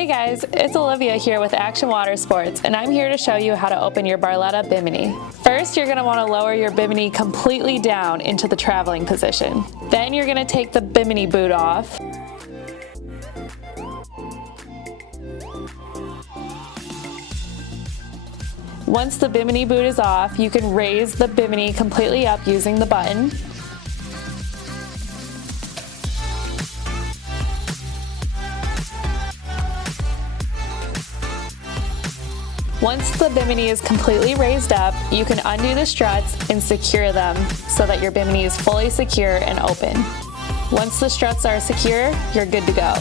Hey guys, it's Olivia here with Action Water Sports, and I'm here to show you how to open your Barletta Bimini. First, you're going to want to lower your Bimini completely down into the traveling position. Then you're going to take the Bimini boot off. Once the Bimini boot is off, you can raise the Bimini completely up using the button. Once the Bimini is completely raised up, you can undo the struts and secure them so that your Bimini is fully secure and open. Once the struts are secure, you're good to go.